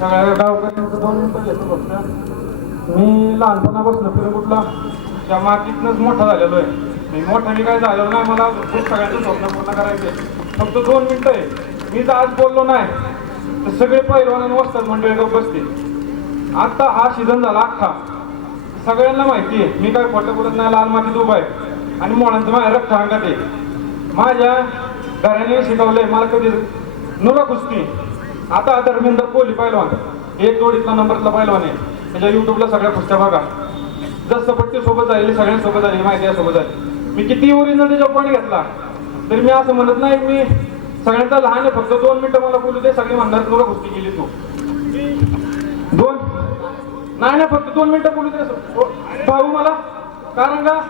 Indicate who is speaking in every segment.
Speaker 1: सगळ्या गावकऱ्यांचं दोन मिनिटं घेतो फक्त मी लहानपणापासून फिरकुटला त्या मातीतनंच मोठा झालेलो आहे. मी मोठा मी काय झालेलो नाही मला खूप सगळ्यांचं स्वप्न पूर्ण करायचे फक्त दोन मिनिटं आहे. मी जर आज बोललो नाही. तर सगळे पैलवान वस्तात मंडळी बसतील आत्ता हा सीझन झाला अख्खा. सगळ्यांना माहिती आहे मी काय खोटं बोलत नाही लाल मातीत उभा आहे. आणि मोळांचं माझ्या रक्त अंगात आहे. माझ्या घराने शिकवलंय मला कधी नुरा कुस्ती आता धर्मेंद्र कोहली पहिलवान एक जोडीतला नंबरतला पहिलवान आहे. त्याच्या युट्यूबला सगळ्या कुस्त्या बघा जसं पट्टी सोबत झालेली सगळ्यांसोबत झाली माहिती आहे सोबत झाली मी किती ओरिजिनल त्याच्या पॉईंट घेतला. तरी मी असं म्हणत नाही मी सगळ्यांचा लहान आहे फक्त दोन मिनिटं मला बोलू दे सगळे म्हणणार नुरा गोष्टी केली तू. दोन? नाही नाही फक्त दोन मिनिटं बोलू दे भाऊ मला. कारण का?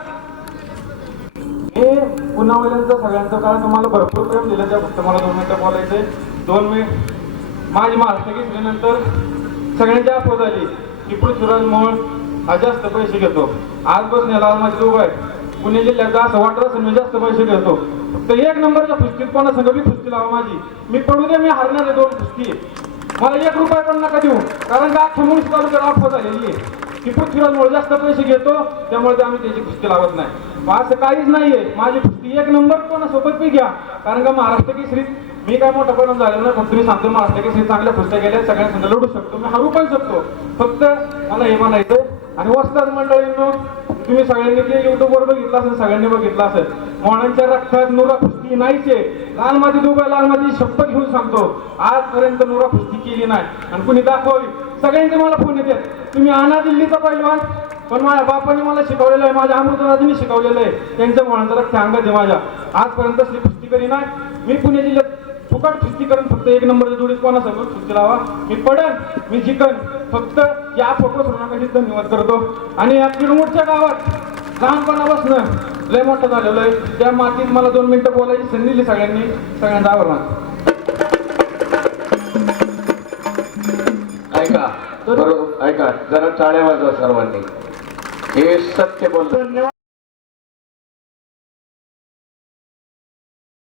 Speaker 1: हे पुन्हावाल्यांचं सगळ्यांचं कारण तुम्हाला भरपूर प्रेम दिलं त्या फक्त मला दोन मिनिटं बोलायचंय. दोन मिनिट. माझी महाराष्ट्र घेतल्यानंतर सगळ्यांची अफवा झाली की पृथ्वीराज मोळ हा जास्त पैसे घेतो. आजपासून याला माझी उभा आहे पुणे जिल्ह्याचा असं वाटत असेल मी जास्त पैसे घेतो. फक्त एक नंबरच्या कुस्तीत कोणा संघ मी कुस्ती लावा माझी. मी पडू दे मी हरणार आहे दोन कुस्ती. मला एक रुपया पण नका देऊ. कारण का अख्ख्या मुळशी तालुक्यात अफवा झालेली आहे की पृथ्वीराजमुळे जास्त पैसे घेतो त्यामुळे ते आम्ही त्याची कुस्ती लावत नाही. मग असं काहीच नाहीये. माझी कुस्ती एक नंबर कोणासोबत बी घ्या. कारण का महाराष्ट्र केसरीत मी काय मोठा परिणाम झालं ना फक्त मी सांगतो मला की चांगल्या पुस्तक गेल्या सगळ्या संघ लढू शकतो. मी हरू पण शकतो. फक्त मला हे म्हणायचं आणि वस्तात मंडळींनो तुम्ही सगळ्यांनी ते युट्यूबवर बघितलं असेल सगळ्यांनी बघितलं असेल. मोहनांच्या रक्तात नुरा कुस्ती नाहीच. आहे लाल माती दुबा लाल माती शपथ घेऊन सांगतो आजपर्यंत नुरा कुस्ती केली नाही. आणि कुणी दाखवावी? सगळ्यांचे मला फोन येतात. तुम्ही आणा दिल्लीचा पहिलवान पण माझ्या बापाने मला शिकवलेलं आहे माझ्या अमृतराजांनी शिकवलेलं आहे. त्यांचं म्हणतं रक्त अंगात आहे माझ्या. आजपर्यंत श्री कुस्ती करी नाही. मी पुणे जिल्ह्यात फुकट कुस्ती करून फक्त एक नंबरच्या जोडीत कोणासमोर कुस्ती लावा मी पडन मी जिकन. फक्त या फोटो सोडण्यासाठी धन्यवाद करतो. आणि या किरमुटच्या गावात लहानपणापासून लय मोठं झालेलं आहे. त्या मातीत मला दोन मिनिटं बोलायची संधी दिली सगळ्यांनी. सगळ्यांचा आभार मानतो.
Speaker 2: ऐका. बरोबर. ऐका. जरा टाळ्या वाजवा सर्वांनी. हे सत्य बोलतो